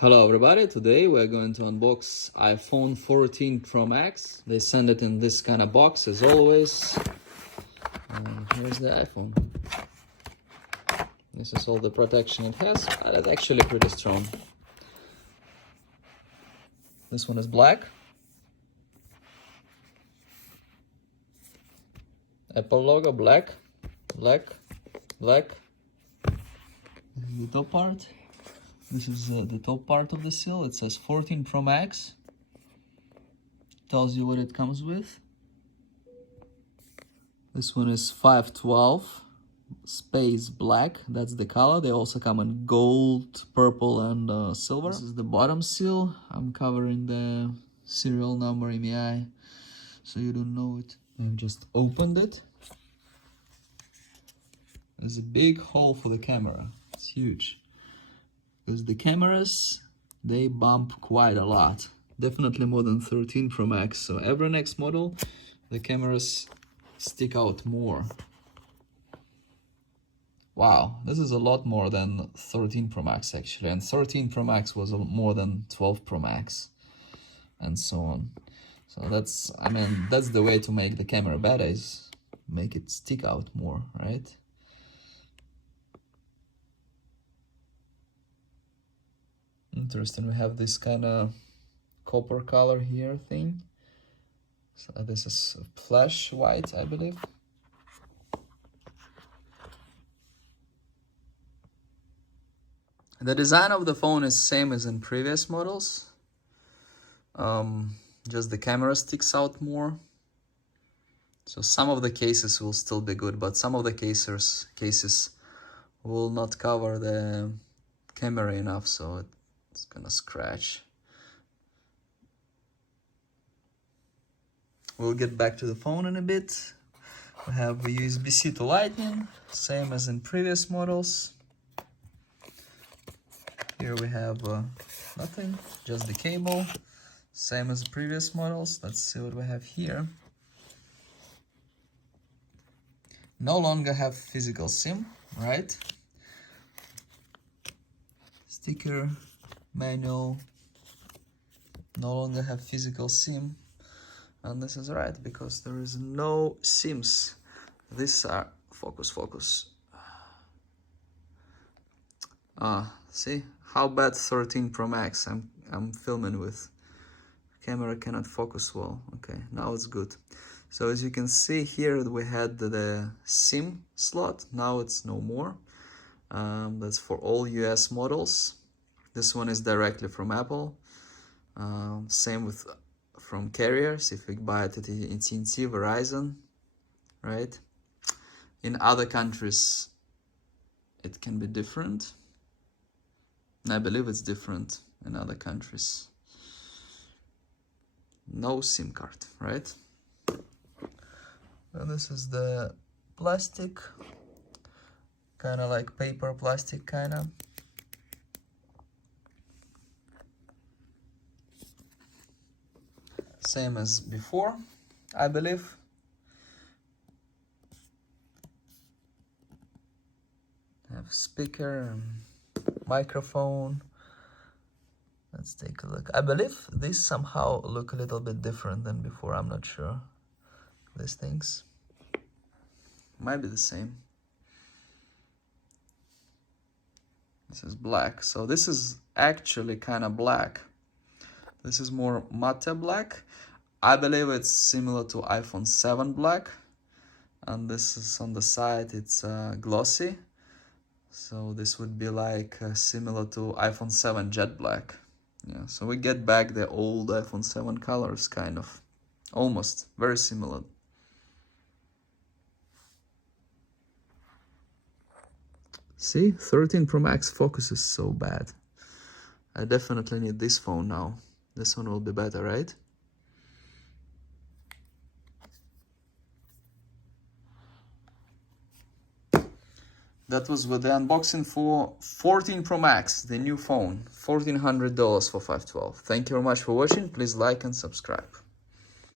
Hello everybody, today we're going to unbox iPhone 14 Pro Max. They send it in this kind of box as always. And here's the iPhone. This is all the protection it has, but it's actually pretty strong. This one is black. Apple logo, black, black, black. This is the top part. This is the top part of the seal. It says 14 Pro Max. Tells you what it comes with. This one is 512 space black. That's the color. They also come in gold, purple, and silver. This is the bottom seal. I'm covering the serial number in the eye, so you don't know it. I've just opened it. There's a big hole for the camera. It's huge. Because the cameras, they bump quite a lot. Definitely more than 13 Pro Max. So every next model, the cameras stick out more. Wow, this is a lot more than 13 Pro Max actually. And 13 Pro Max was more than 12 Pro Max. And so on. So that's, I mean, that's the way to make the camera better, is make it stick out more, right? Interesting, we have this kind of copper color here thing. So this is flash white, I believe. The design of the phone is same as in previous models. Just the camera sticks out more. So some of the cases will still be good, but some of the cases will not cover the camera enough, so it's gonna scratch. We'll get back to the phone in a bit. We have a USB-C to Lightning, same as in previous models. Here we have nothing, just the cable, same as previous models. Let's see what we have here. No longer have physical SIM, right? Sticker, manual, no longer have physical SIM. And this is right, because there is no SIMs. These are, focus. See how bad 13 Pro Max I'm filming with. Camera cannot focus well. Okay, now it's good. So as you can see here, we had the SIM slot. Now it's no more. That's for all US models. This one is directly from Apple. Same with from carriers. If you buy it at AT&T, Verizon, right? In other countries, it can be different. I believe it's different in other countries. No SIM card, right? And this is the plastic, kind of like paper plastic, kind of. Same as before, I believe. Have speaker and microphone. Let's take a look. I believe these somehow look a little bit different than before. I'm not sure. These things might be the same. This is black. So this is actually kind of black. This is more matte black. I believe it's similar to iPhone 7 black. And this is on the side, it's glossy. So this would be like similar to iPhone 7 jet black. Yeah, so we get back the old iPhone 7 colors, kind of. Almost, very similar. See, 13 Pro Max focus is so bad. I definitely need this phone now. This one will be better, right? That was with the unboxing for 14 Pro Max, the new phone. $1,400 for 512. Thank you very much for watching. Please like and subscribe.